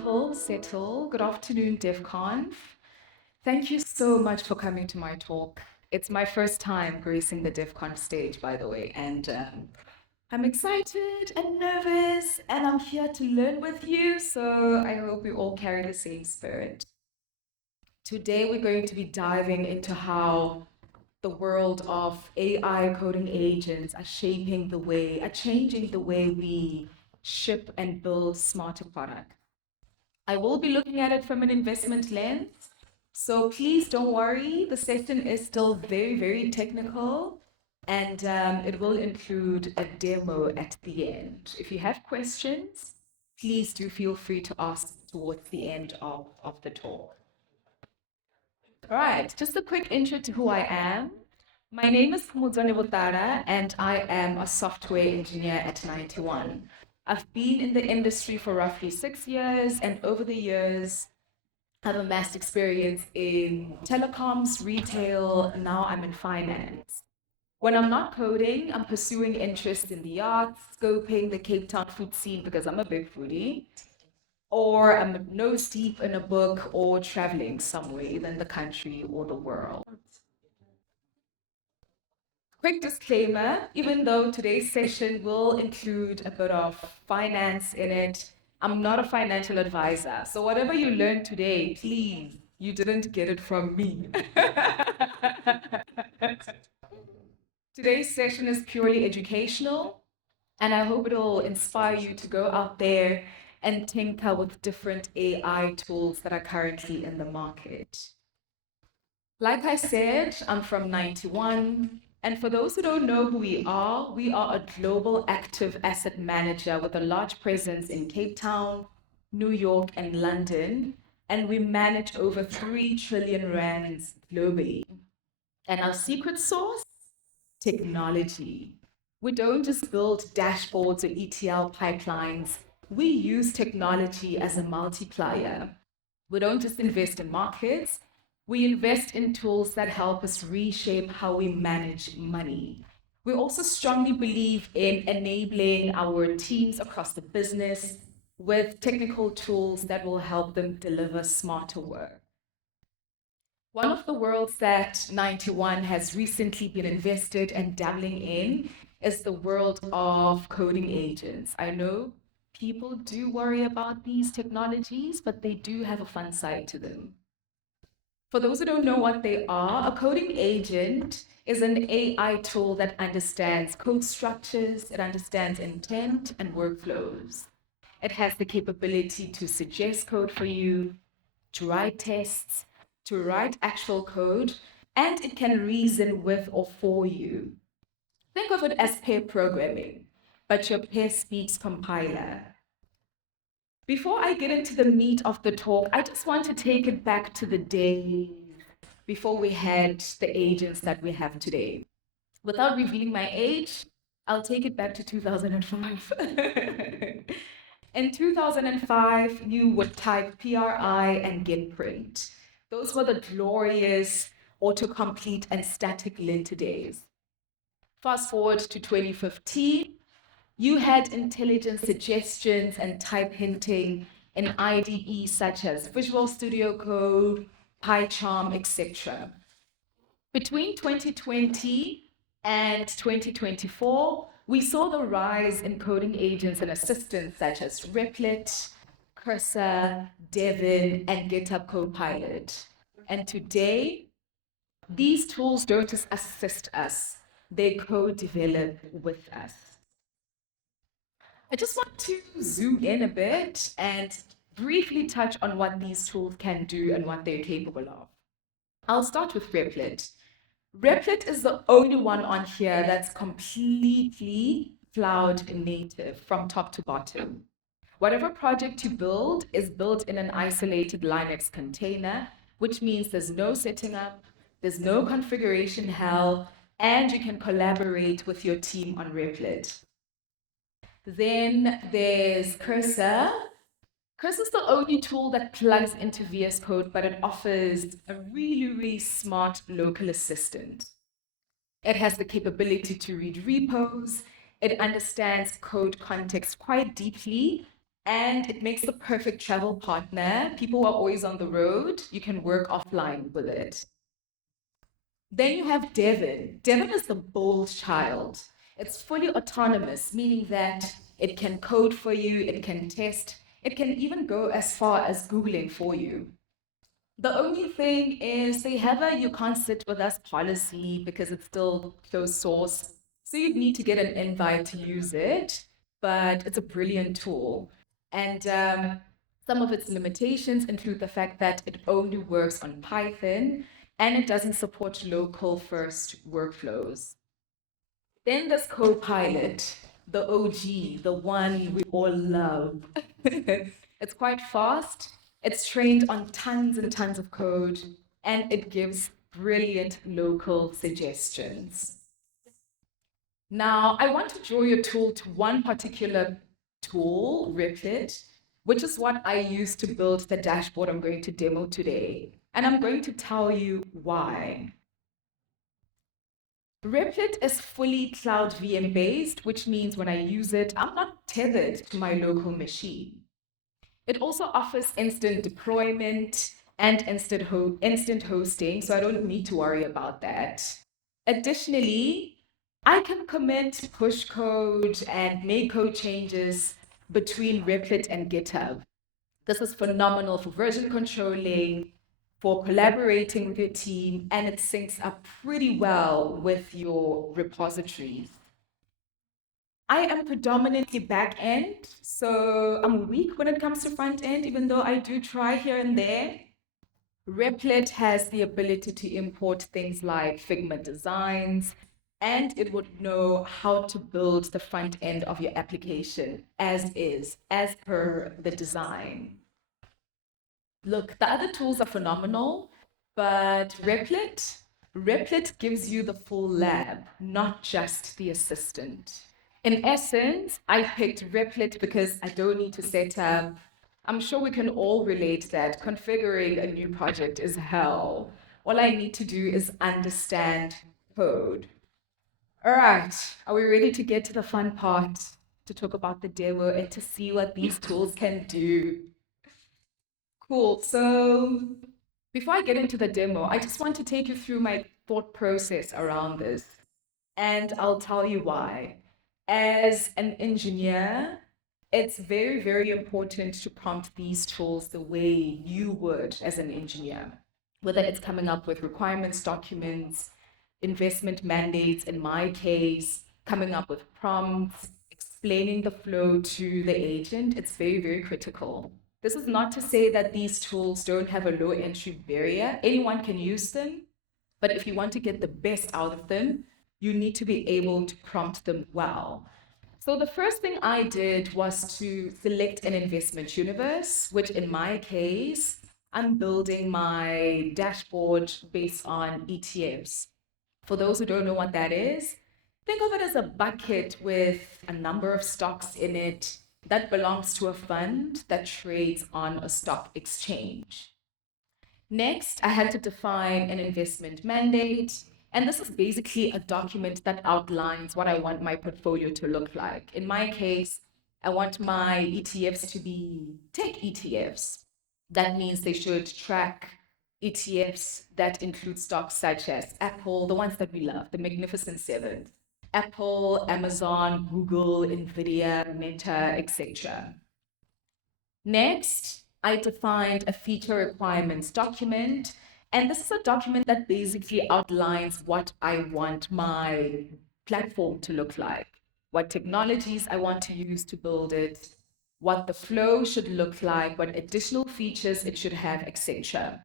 people, settle. Good afternoon, DevConf. Thank you so much for coming to my talk. It's my first time gracing the DevConf stage, by the way, and I'm excited and nervous, and I'm here to learn with you, so I hope we all carry the same spirit. Today, we're going to be diving into how the world of AI coding agents are changing the way we ship and build smarter products. I will be looking at it from an investment lens. So please don't worry, the session is still very, very technical and it will include a demo at the end. If you have questions, please do feel free to ask towards the end of the talk. All right, just a quick intro to who I am. My name is Khumudzwane Botara, and I am a software engineer at 91. I've been in the industry for roughly 6 years, and over the years, I've amassed experience in telecoms, retail, and now I'm in finance. When I'm not coding, I'm pursuing interest in the arts, scoping the Cape Town food scene because I'm a big foodie, or I'm nose deep in a book or traveling somewhere in the country or the world. Quick disclaimer, even though today's session will include a bit of finance in it, I'm not a financial advisor. So whatever you learned today, please, you didn't get it from me. Today's session is purely educational, and I hope it'll inspire you to go out there and tinker with different AI tools that are currently in the market. Like I said, I'm from 91. And for those who don't know who we are a global active asset manager with a large presence in Cape Town, New York, and London. And we manage over 3 trillion rands globally. And our secret sauce? Technology. We don't just build dashboards or ETL pipelines. We use technology as a multiplier. We don't just invest in markets. We invest in tools that help us reshape how we manage money. We also strongly believe in enabling our teams across the business with technical tools that will help them deliver smarter work. One of the worlds that 91 has recently been invested and dabbling in is the world of coding agents. I know people do worry about these technologies, but they do have a fun side to them. For those who don't know what they are, a coding agent is an AI tool that understands code structures, it understands intent and workflows. It has the capability to suggest code for you, to write tests, to write actual code, and it can reason with or for you. Think of it as pair programming, but your pair speaks compiler. Before I get into the meat of the talk, I just want to take it back to the days before we had the agents that we have today. Without revealing my age, I'll take it back to 2005. In 2005, you would type PRI and get print. Those were the glorious autocomplete and static linter days. Fast forward to 2015, you had intelligent suggestions and type hinting in IDEs such as Visual Studio Code, PyCharm, etc. Between 2020 and 2024, we saw the rise in coding agents and assistants such as Replit, Cursor, Devin, and GitHub Copilot. And today, these tools don't just assist us, they co-develop with us. I just want to zoom in a bit and briefly touch on what these tools can do and what they're capable of. I'll start with Replit. Replit is the only one on here that's completely cloud native from top to bottom. Whatever project you build is built in an isolated Linux container, which means there's no setting up, there's no configuration hell, and you can collaborate with your team on Replit. Then there's Cursor. Cursor is the only tool that plugs into VS Code, but it offers a really, really smart local assistant. It has the capability to read repos. It understands code context quite deeply and it makes the perfect travel partner. People are always on the road. You can work offline with it. Then you have Devon. Devon is the bold child. It's fully autonomous, meaning that it can code for you, it can test, it can even go as far as Googling for you. The only thing is they have a you can't sit with us policy because it's still closed source. So you'd need to get an invite to use it, but it's a brilliant tool. And some of its limitations include the fact that it only works on Python and it doesn't support local first workflows. Then there's Copilot, the OG, the one we all love. It's quite fast, it's trained on tons and tons of code, and it gives brilliant local suggestions. Now, I want to draw your tool to one particular tool, Replit, which is what I use to build the dashboard I'm going to demo today. And I'm going to tell you why. Replit is fully cloud VM based, which means when I use it, I'm not tethered to my local machine. It also offers instant deployment and instant hosting, so I don't need to worry about that. Additionally, I can commit push code and make code changes between Replit and GitHub. This is phenomenal for version controlling, for collaborating with your team, and it syncs up pretty well with your repositories. I am predominantly back end, so I'm weak when it comes to front end, even though I do try here and there. Replit has the ability to import things like Figma designs, and it would know how to build the front end of your application as is, as per the design. Look, the other tools are phenomenal, but Replit gives you the full lab, not just the assistant. In essence, I picked Replit because I don't need to set up. I'm sure we can all relate that configuring a new project is hell. All I need to do is understand code. All right, are we ready to get to the fun part, to talk about the demo and to see what these tools can do? Cool. So before I get into the demo, I just want to take you through my thought process around this, and I'll tell you why. As an engineer, it's very, very important to prompt these tools the way you would as an engineer, whether it's coming up with requirements documents, investment mandates, in my case, coming up with prompts, explaining the flow to the agent. It's very, very critical. This is not to say that these tools don't have a low entry barrier. Anyone can use them, but if you want to get the best out of them, you need to be able to prompt them well. So the first thing I did was to select an investment universe, which in my case, I'm building my dashboard based on ETFs. For those who don't know what that is, think of it as a bucket with a number of stocks in it that belongs to a fund that trades on a stock exchange. Next, I had to define an investment mandate. And this is basically a document that outlines what I want my portfolio to look like. In my case, I want my ETFs to be tech ETFs. That means they should track ETFs that include stocks such as Apple, the ones that we love, the Magnificent Seven, Apple, Amazon, Google, Nvidia, Meta, etc. Next, I defined a feature requirements document. And this is a document that basically outlines what I want my platform to look like, what technologies I want to use to build it, what the flow should look like, what additional features it should have, etc.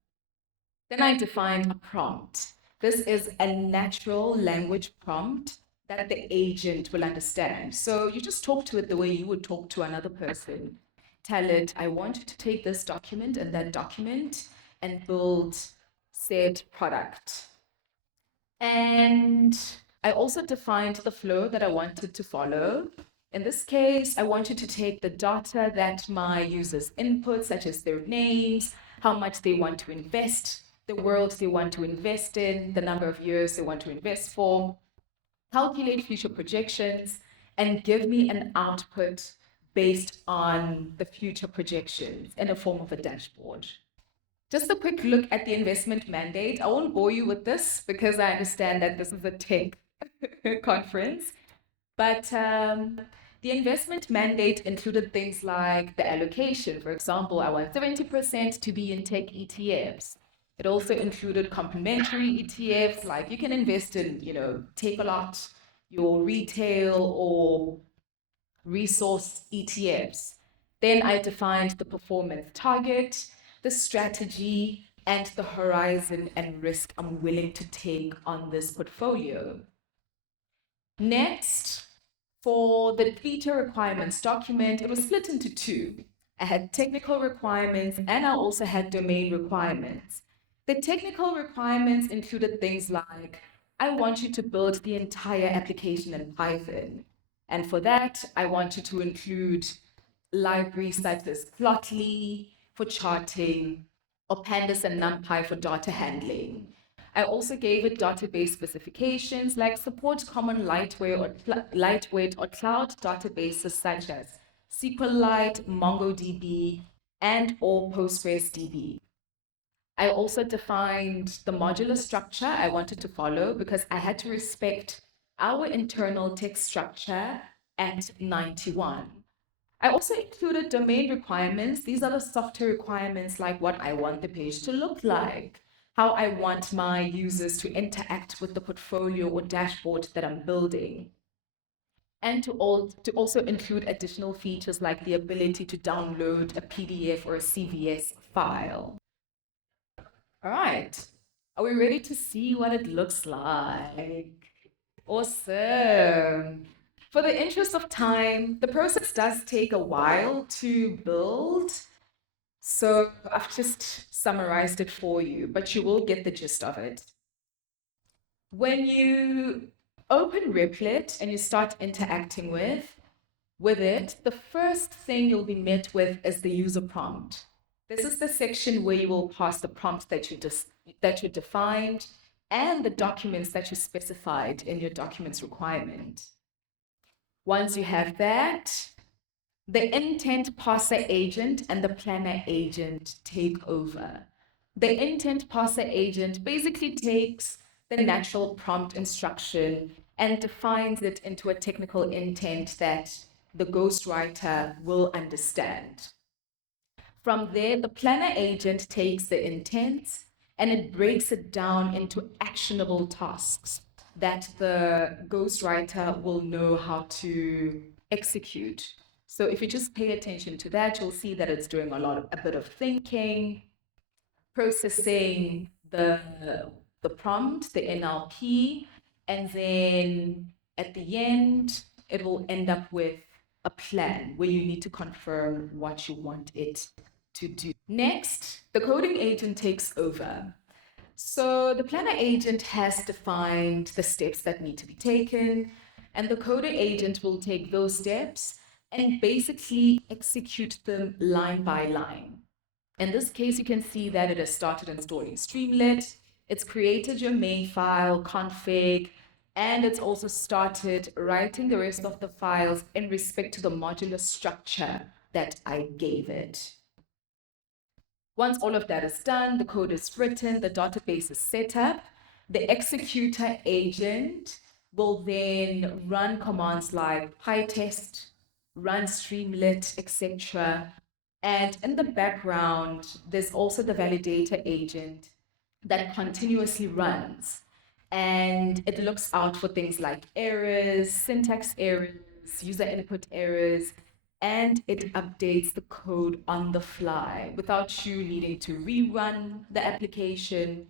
Then I defined a prompt. This is a natural language prompt that the agent will understand. So you just talk to it the way you would talk to another person. Tell it, I want you to take this document and that document and build said product. And I also defined the flow that I wanted to follow. In this case, I wanted to take the data that my users input, such as their names, how much they want to invest, the world they want to invest in, the number of years they want to invest for, calculate future projections, and give me an output based on the future projections in the form of a dashboard. Just a quick look at the investment mandate. I won't bore you with this because I understand that this is a tech conference, but the investment mandate included things like the allocation. For example, I want 70% to be in tech ETFs. It also included complementary ETFs, like you can invest in, take a lot, your retail or resource ETFs. Then I defined the performance target, the strategy, and the horizon and risk I'm willing to take on this portfolio. Next, for the feature requirements document, it was split into two. I had technical requirements and I also had domain requirements. The technical requirements included things like, I want you to build the entire application in Python. And for that, I want you to include libraries such as Plotly for charting or Pandas and NumPy for data handling. I also gave it database specifications like support common lightweight or cloud databases such as SQLite, MongoDB, and or PostgreSDB. I also defined the modular structure I wanted to follow because I had to respect our internal text structure at 91. I also included domain requirements. These are the software requirements like what I want the page to look like, how I want my users to interact with the portfolio or dashboard that I'm building. And to also include additional features like the ability to download a PDF or a CVS file. All right, are we ready to see what it looks like? Awesome. For the interest of time, the process does take a while to build. So I've just summarized it for you, but you will get the gist of it. When you open Replit and you start interacting with it, the first thing you'll be met with is the user prompt. This is the section where you will pass the prompts that you defined and the documents that you specified in your documents requirement. Once you have that, the intent parser agent and the planner agent take over. The intent parser agent basically takes the natural prompt instruction and defines it into a technical intent that the ghostwriter will understand. From there, the planner agent takes the intent and it breaks it down into actionable tasks that the ghostwriter will know how to execute. So if you just pay attention to that, you'll see that it's doing a bit of thinking, processing the prompt, the NLP, and then at the end, it will end up with a plan where you need to confirm what you want it to do. Next, the coding agent takes over. So the planner agent has defined the steps that need to be taken, and the coding agent will take those steps and basically execute them line by line. In this case, you can see that it has started installing Streamlit, it's created your main file, config, and it's also started writing the rest of the files in respect to the modular structure that I gave it. Once all of that is done, the code is written, the database is set up, the executor agent will then run commands like pytest, run streamlit, etc. And in the background, there's also the validator agent that continuously runs. And it looks out for things like errors, syntax errors, user input errors, and it updates the code on the fly without you needing to rerun the application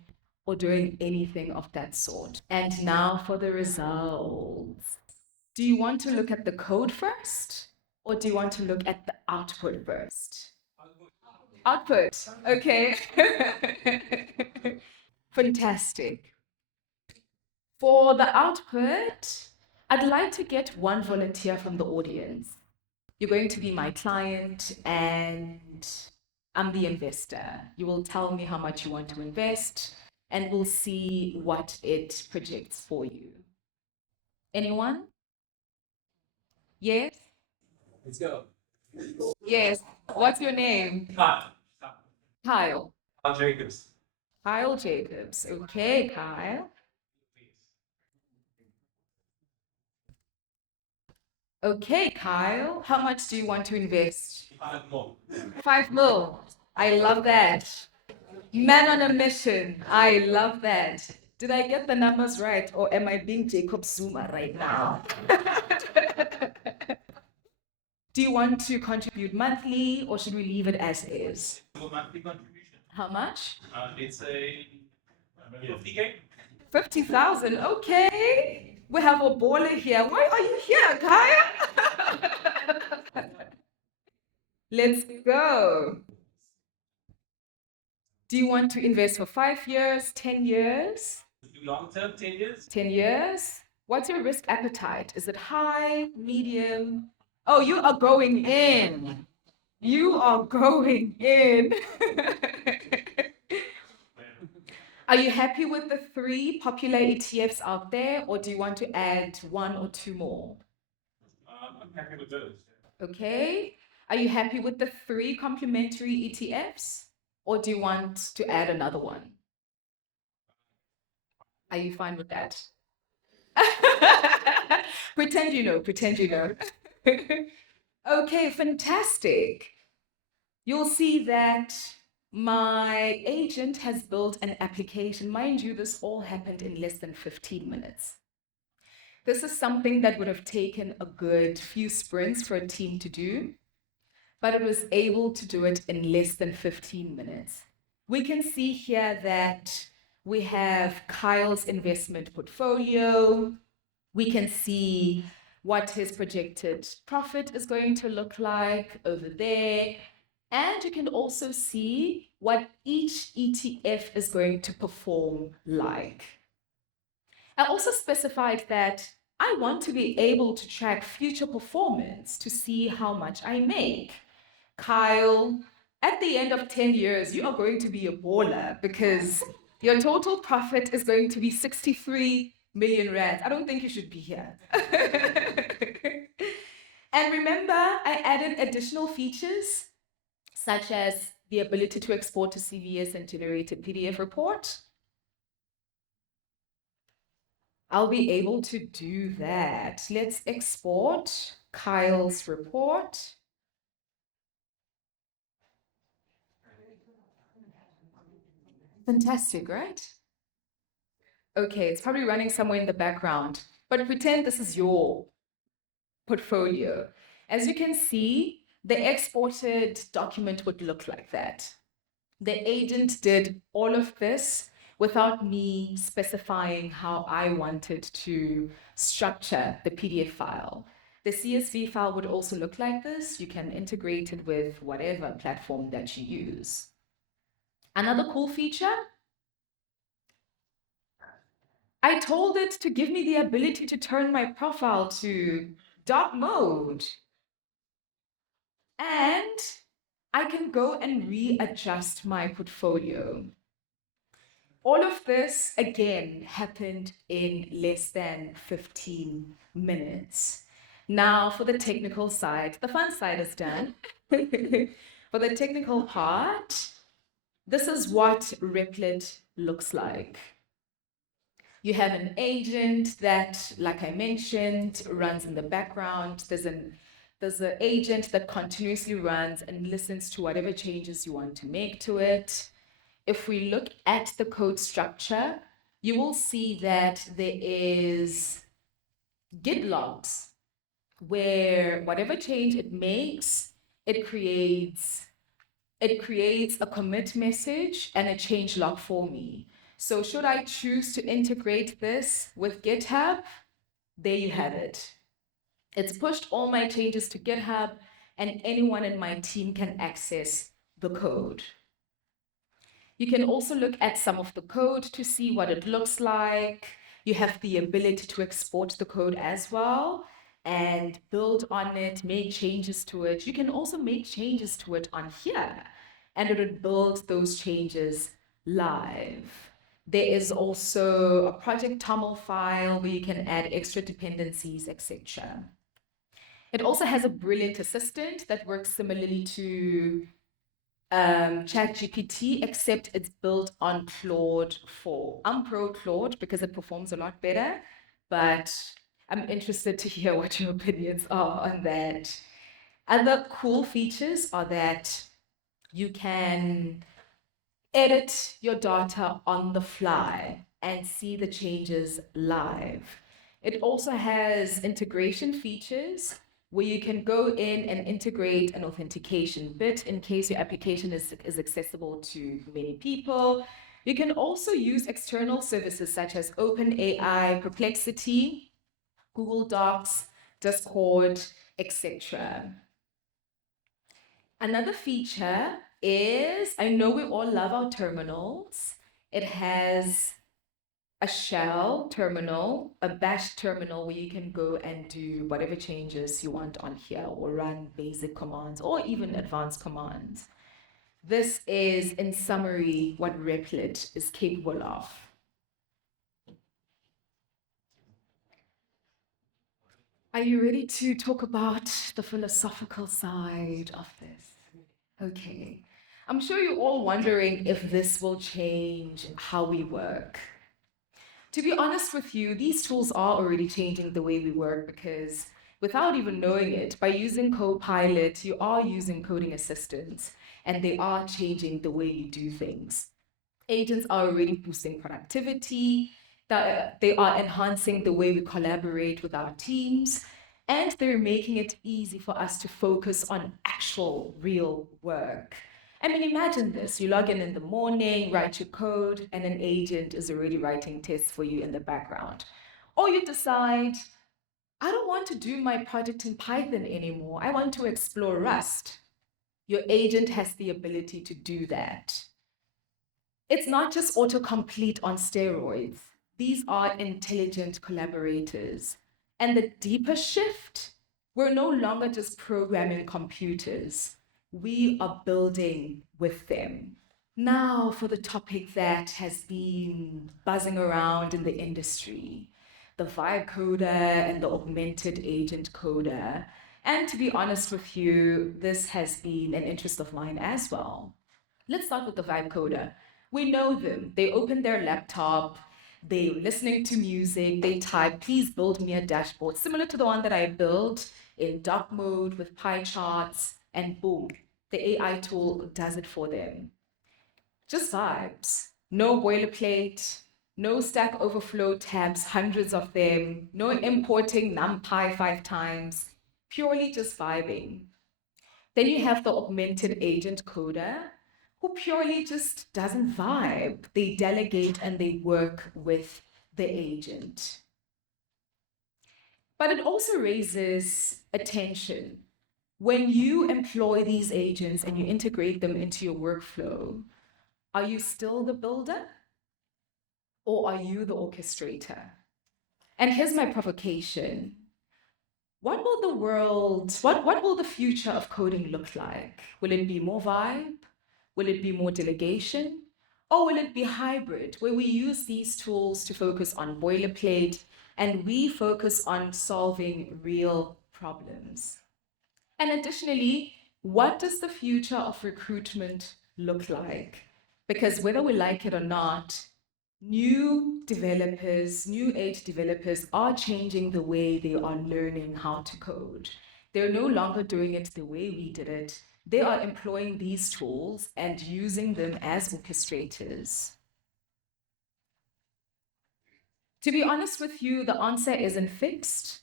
or doing anything of that sort. And now for the results. Do you want to look at the code first, or do you want to look at the output first? Output, okay. Fantastic. For the output, I'd like to get one volunteer from the audience. You're going to be my client and I'm the investor. You will tell me how much you want to invest and we'll see what it projects for you. Anyone? Yes? Let's go. Yes. What's your name? Kyle. Jacobs. Kyle Jacobs. Okay, Kyle. Okay, Kyle. How much do you want to invest? 5 more. 5 mil. I love that. Man on a mission. I love that. Did I get the numbers right, or am I being Jacob Zuma right now? Do you want to contribute monthly, or should we leave it as is? Monthly contribution. How much? It's a 50K. 50,000. Okay. We have a baller here. Why are you here, Kaya? Let's go. Do you want to invest for 5 years, 10 years? Long term, 10 years. 10 years? What's your risk appetite? Is it high, medium? Oh, you are going in. You are going in. Are you happy with the 3 popular ETFs out there, or do you want to add 1 or 2 more? I'm happy with those. Okay. Are you happy with the 3 complementary ETFs, or do you want to add another one? Are you fine with that? Pretend you know, pretend you know. Okay, fantastic. You'll see that my agent has built an application. Mind you, this all happened in less than 15 minutes. This is something that would have taken a good few sprints for a team to do, but it was able to do it in less than 15 minutes. We can see here that we have Kyle's investment portfolio. We can see what his projected profit is going to look like over there. And you can also see what each ETF is going to perform like. I also specified that I want to be able to track future performance to see how much I make. Kyle, at the end of 10 years, you are going to be a baller because your total profit is going to be 63 million rands. I don't think you should be here. And remember, I added additional features such as the ability to export to CVS and generate a PDF report. I'll be able to do that. Let's export Kyle's report. Fantastic, right? Okay, it's probably running somewhere in the background, but pretend this is your portfolio. As you can see, the exported document would look like that. The agent did all of this without me specifying how I wanted to structure the PDF file. The CSV file would also look like this. You can integrate it with whatever platform that you use. Another cool feature, I told it to give me the ability to turn my profile to dark mode. And I can go and readjust my portfolio. All of this, again, happened in less than 15 minutes. Now, for the technical side, the fun side is done. For the technical part, this is what Replit looks like. You have an agent that, like I mentioned, runs in the background. There's an agent that continuously runs and listens to whatever changes you want to make to it. If we look at the code structure, you will see that there is Git logs where whatever change it makes, it creates a commit message and a change log for me. So should I choose to integrate this with GitHub, there you have it. It's pushed all my changes to GitHub and anyone in my team can access the code. You can also look at some of the code to see what it looks like. You have the ability to export the code as well and build on it, make changes to it. You can also make changes to it on here, and it would build those changes live. There is also a project TOML file where you can add extra dependencies, etc. It also has a brilliant assistant that works similarly to ChatGPT, except it's built on Claude 4. I'm pro Claude because it performs a lot better, but I'm interested to hear what your opinions are on that. Other cool features are that you can edit your data on the fly and see the changes live. It also has integration features where you can go in and integrate an authentication bit in case your application is accessible to many people. You can also use external services such as OpenAI, Perplexity, Google Docs, Discord, etc. Another feature is, I know we all love our terminals. It has a shell terminal, a bash terminal where you can go and do whatever changes you want on here or run basic commands or even advanced commands. This is, in summary, what Replit is capable of. Are you ready to talk about the philosophical side of this? Okay. I'm sure you're all wondering if this will change how we work. To be honest with you, these tools are already changing the way we work because without even knowing it, by using Copilot, you are using coding assistants and they are changing the way you do things. Agents are already boosting productivity, that they are enhancing the way we collaborate with our teams, and they're making it easy for us to focus on actual real work. I mean, imagine this. You log in the morning, write your code, and an agent is already writing tests for you in the background. Or you decide, I don't want to do my project in Python anymore. I want to explore Rust. Your agent has the ability to do that. It's not just autocomplete on steroids. These are intelligent collaborators. And the deeper shift, we're no longer just programming computers. We are building with them. Now for the topic that has been buzzing around in the industry, the vibe coder and the augmented agent coder. And to be honest with you, this has been an interest of mine as well. Let's start with the vibe coder. We know them. They open their laptop, they're listening to music, they type, please build me a dashboard similar to the one that I built in doc mode with pie charts, and boom, the AI tool does it for them. Just vibes. No boilerplate, no Stack Overflow tabs, hundreds of them, no importing NumPy 5 times, purely just vibing. Then you have the augmented agent coder who purely just doesn't vibe. They delegate and they work with the agent. But it also raises attention. When you employ these agents and you integrate them into your workflow, are you still the builder or are you the orchestrator? And here's my provocation. What will the future of coding look like? Will it be more vibe? Will it be more delegation? Or will it be hybrid, where we use these tools to focus on boilerplate and we focus on solving real problems? And additionally, what does the future of recruitment look like? Because whether we like it or not, new developers, new age developers are changing the way they are learning how to code. They're no longer doing it the way we did it. They are employing these tools and using them as orchestrators. To be honest with you, the answer isn't fixed,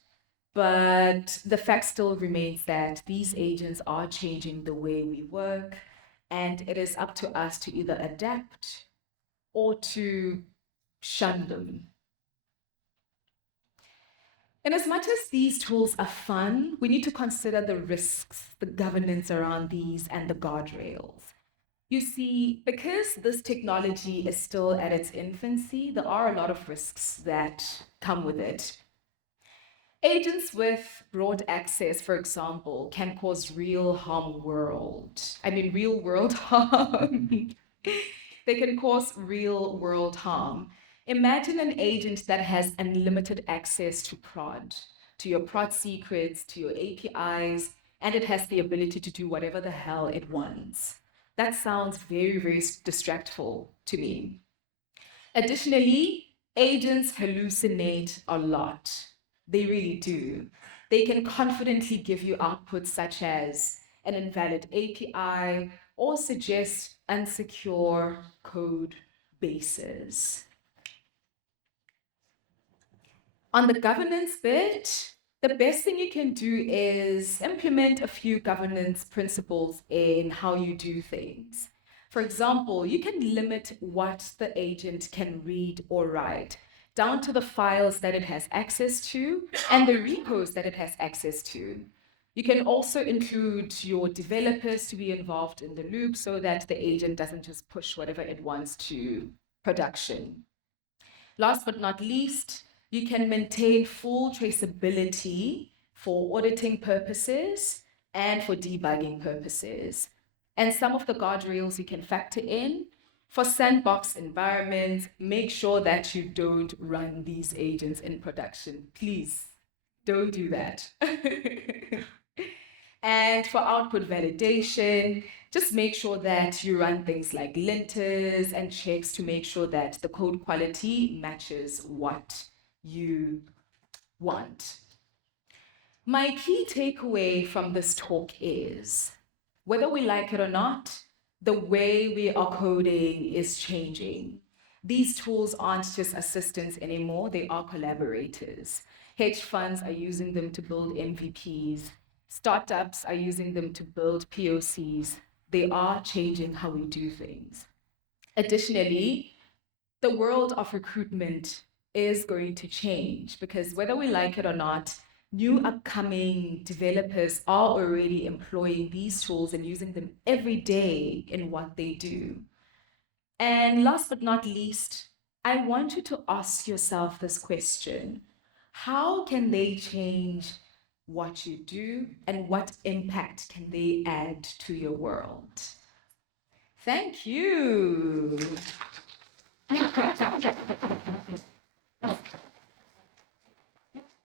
but the fact still remains that these agents are changing the way we work, and it is up to us to either adapt or to shun them. And as much as these tools are fun, we need to consider the risks, the governance around these, and the guardrails. You see, because this technology is still at its infancy, there are a lot of risks that come with it. Agents with broad access, for example, can cause real world harm. They can cause real world harm. Imagine an agent that has unlimited access to prod, to your prod secrets, to your APIs, and it has the ability to do whatever the hell it wants. That sounds very, very distractful to me. Additionally, agents hallucinate a lot. They really do. They can confidently give you outputs such as an invalid API or suggest unsecure code bases. On the governance bit, the best thing you can do is implement a few governance principles in how you do things. For example, you can limit what the agent can read or write, down to the files that it has access to and the repos that it has access to. You can also include your developers to be involved in the loop so that the agent doesn't just push whatever it wants to production. Last but not least, you can maintain full traceability for auditing purposes and for debugging purposes. And some of the guardrails you can factor in for sandbox environments, make sure that you don't run these agents in production. Please don't do that. And for output validation, just make sure that you run things like linters and checks to make sure that the code quality matches what you want. My key takeaway from this talk is, whether we like it or not, the way we are coding is changing. These tools aren't just assistants anymore, they are collaborators. Hedge funds are using them to build MVPs. Startups are using them to build POCs. They are changing how we do things. Additionally, the world of recruitment is going to change because whether we like it or not, new upcoming developers are already employing these tools and using them every day in what they do. And last but not least, I want you to ask yourself this question: how can they change what you do and what impact can they add to your world? Thank you.